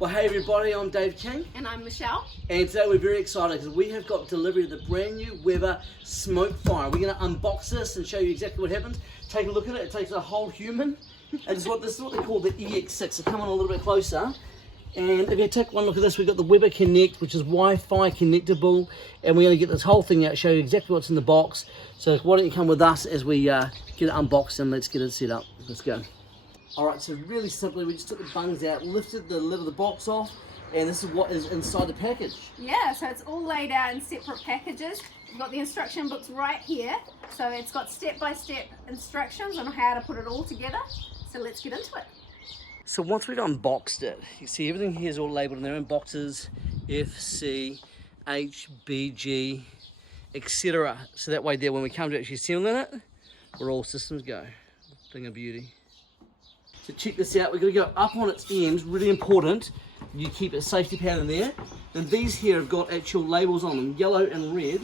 Well, hey everybody, I'm Dave King. And I'm Michelle. And today we're very excited because we have got delivery of the brand new Wifi SmokeFire. We're going to unbox this and show you exactly what happens. Take a look at it. It takes a whole human. And this is what they call the EX6. So come on a little bit closer. And if you take one look at this, we've got the Wifi Connect, which is Wi-Fi connectable. And we're going to get this whole thing out, show you exactly what's in the box. So why don't you come with us as we get it unboxed and let's get it set up. Let's go. Alright, so really simply, we just took the bungs out, lifted the lid of the box off, and this is what is inside the package. Yeah, so it's all laid out in separate packages. We've got the instruction books right here. So it's got step-by-step instructions on how to put it all together. So let's get into it. So once we've unboxed it, you see everything here is all labelled in their own boxes, F, C, H, B, G, etc. So that way there, when we come to actually sealing it, we're all systems go. Thing of beauty. So check this out, we're going to go up on its ends, really important. You keep a safety pad in there. And these here have got actual labels on them, yellow and red.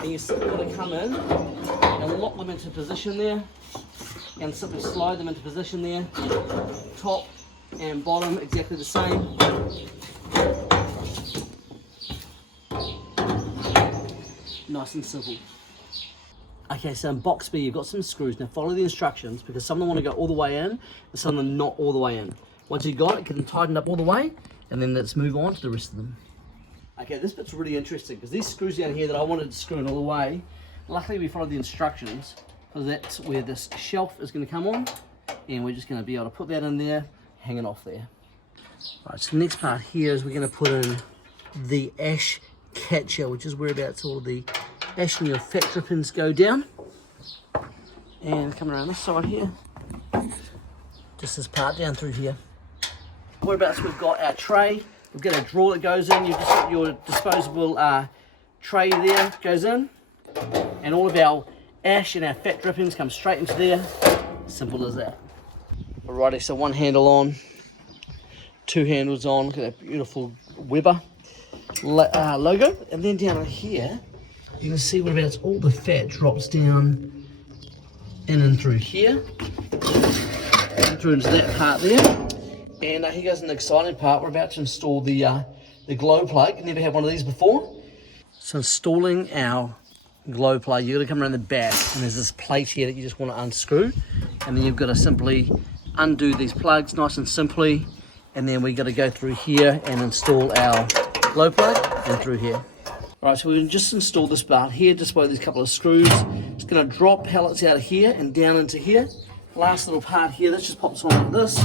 And you simply got to come in and lock them into position there. And simply slide them into position there. Top and bottom exactly the same. Nice and simple. Okay, so in box B, you've got some screws. Now follow the instructions because some of them want to go all the way in and some of them not all the way in. Once you've got it, get them tightened up all the way and then let's move on to the rest of them. Okay, this bit's really interesting because these screws down here that I wanted to screw in all the way, luckily we followed the instructions because that's where this shelf is going to come on and we're just going to be able to put that in there, hang it off there. Right, so the next part here is we're going to put in the ash catcher, which is whereabouts all the ash and your fat drippings go down. And coming around this side here, just this part down through here. Whereabouts we've got our tray, we've got a drawer that goes in, you've just got your disposable tray there, goes in, and all of our ash and our fat drippings come straight into there, simple as that. Alrighty, so one handle on, two handles on, look at that beautiful Wifi logo, and then down here, you can see whereabouts all the fat drops down in and through here, and through into that part there. And here goes an exciting part. We're about to install the glow plug. Never had one of these before. So installing our glow plug, you've got to come around the back, and there's this plate here that you just want to unscrew, and then you've got to simply undo these plugs nice and simply, and then we've got to go through here and install our glow plug and through here. Alright, so we can just install this part here just by these couple of screws. It's going to drop pellets out of here and down into here. Last little part here, this just pops on like this.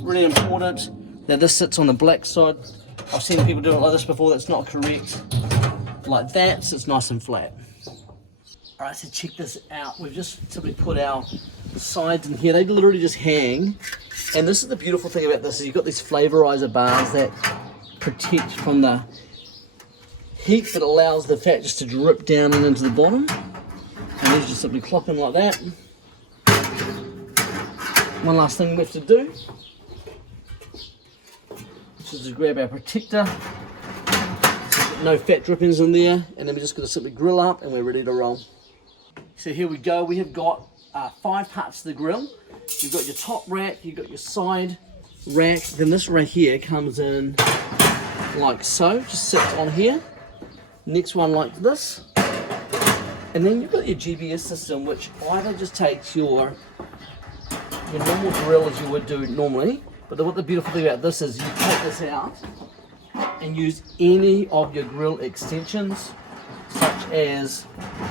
Really important. Now this sits on the black side. I've seen people do it like this before, that's not correct. Like that, so it's nice and flat. Alright, so check this out. We've just simply put our sides in here. They literally just hang. And this is the beautiful thing about this, is you've got these Flavouriser bars that protect from the heat that allows the fat just to drip down and into the bottom. And these just simply clop in like that. One last thing we have to do, which is to grab our protector. No fat drippings in there, and then we're just going to simply grill up and we're ready to roll. So here we go, we have got 5 parts to the grill. You've got your top rack, you've got your side rack, then this right here comes in like so, just sits on here. Next one like this, and then you've got your GBS system, which either just takes your normal grill as you would do normally, but what the beautiful thing about this is you take this out and use any of your grill extensions, such as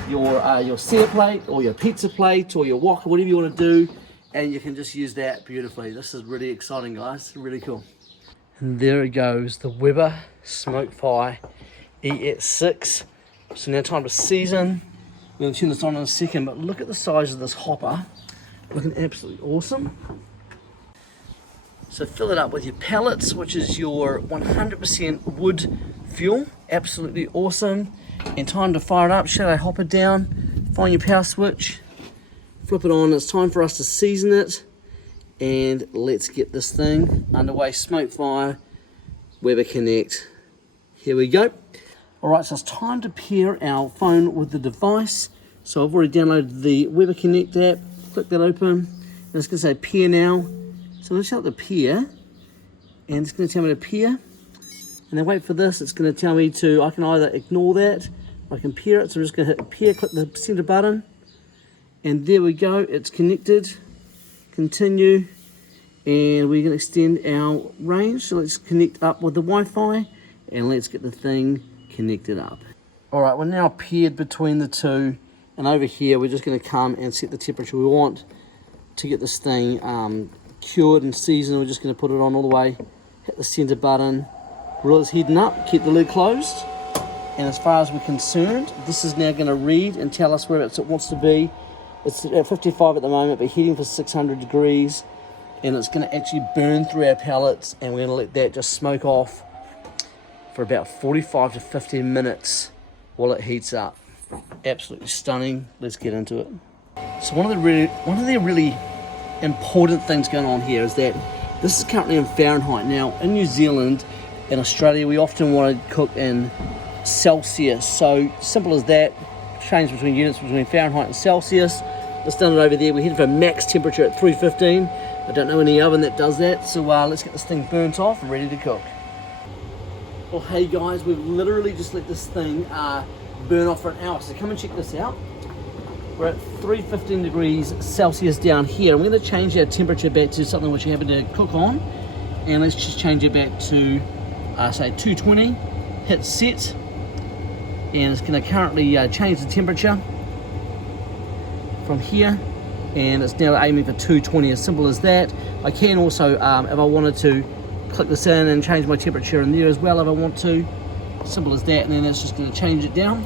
your sear plate or your pizza plate or your wok or whatever you want to do, and you can just use that beautifully. This is really exciting, guys, really cool. And there it goes, the Wifi SmokeFire EX6. So now time to season. We're going to turn this on in a second, but look at the size of this hopper. Looking absolutely awesome. So fill it up with your pellets, which is your 100% wood fuel. Absolutely awesome. And time to fire it up. Shut our hopper down. Find your power switch. Flip it on. It's time for us to season it. And let's get this thing underway. SmokeFire, Wifi Connect. Here we go. Alright, so it's time to pair our phone with the device. So I've already downloaded the Wifi Connect app. Click that open. And it's going to say pair now. So let's shut the pair. and it's going to tell me to peer, and then wait for this. It's going to tell me to, I can either ignore that, I can peer it, so I'm just going to hit peer, click the center button, and there we go, it's connected. Continue, and we're going to extend our range, so let's connect up with the Wi-Fi, and let's get the thing connected up. Alright, we're now paired between the two, and over here we're just going to come and set the temperature we want to get this thing cured and seasoned. We're just going to put it on all the way, hit the center button, grill is heating up, keep the lid closed, and as far as we're concerned, this is now going to read and tell us where it wants to be. It's at 55 at the moment, but heating for 600 degrees, and it's going to actually burn through our pellets, and we're going to let that just smoke off for about 45 to 50 minutes while it heats up. Absolutely stunning. Let's get into it. So one of the really important things going on here is that this is currently in Fahrenheit. Now in New Zealand and Australia, we often want to cook in Celsius. So simple as that. Change between units between Fahrenheit and Celsius. Let's done it over there. We're heading for max temperature at 315. I don't know any oven that does that, so let's get this thing burnt off and ready to cook. Well, hey guys, we've literally just let this thing burn off for an hour. So come and check this out. We're at 315 degrees Celsius down here. We're going to change our temperature back to something which you're happy to cook on, and let's just change it back to say 220. Hit set, and it's going to currently change the temperature from here, and it's now aiming for 220. As simple as that. I can also, if I wanted to, click this in and change my temperature in there as well if I want to. Simple as that, and then that's just going to change it down.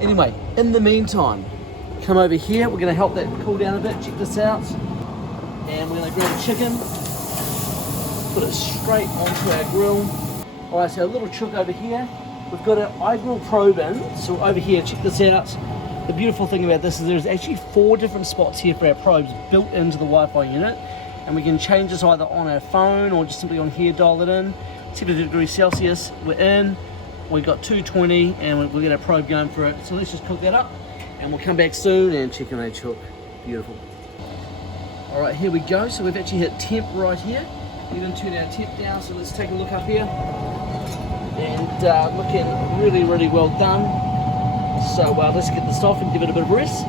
Anyway, in the meantime, come over here. We're going to help that cool down a bit. Check this out, and we're going to grab a chicken, put it straight onto our grill. All right, so a little trick over here. We've got our iGrill probe in. So over here, check this out. The beautiful thing about this is there's actually 4 different spots here for our probes built into the Wi-Fi unit, and we can change this either on our phone or just simply on here, dial it in. 70 degrees Celsius, we're in. We've got 220, and we'll get our probe going for it. So let's just cook that up, and we'll come back soon and check on our chook. Beautiful. All right, here we go. So we've actually hit temp right here. We're going to turn our temp down, so let's take a look up here. And looking really, really well done. So let's get this off and give it a bit of a rest.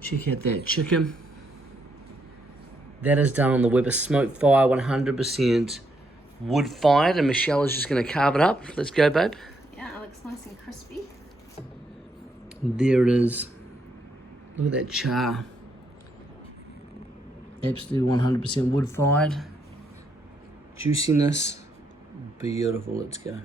Check out that chicken. That is done on the Weber SmokeFire, 100% wood fired, and Michelle is just going to carve it up. Let's go, babe. Yeah, it looks nice and crispy. There it is. Look at that char. Absolutely 100% wood fired. Juiciness. Beautiful. Let's go.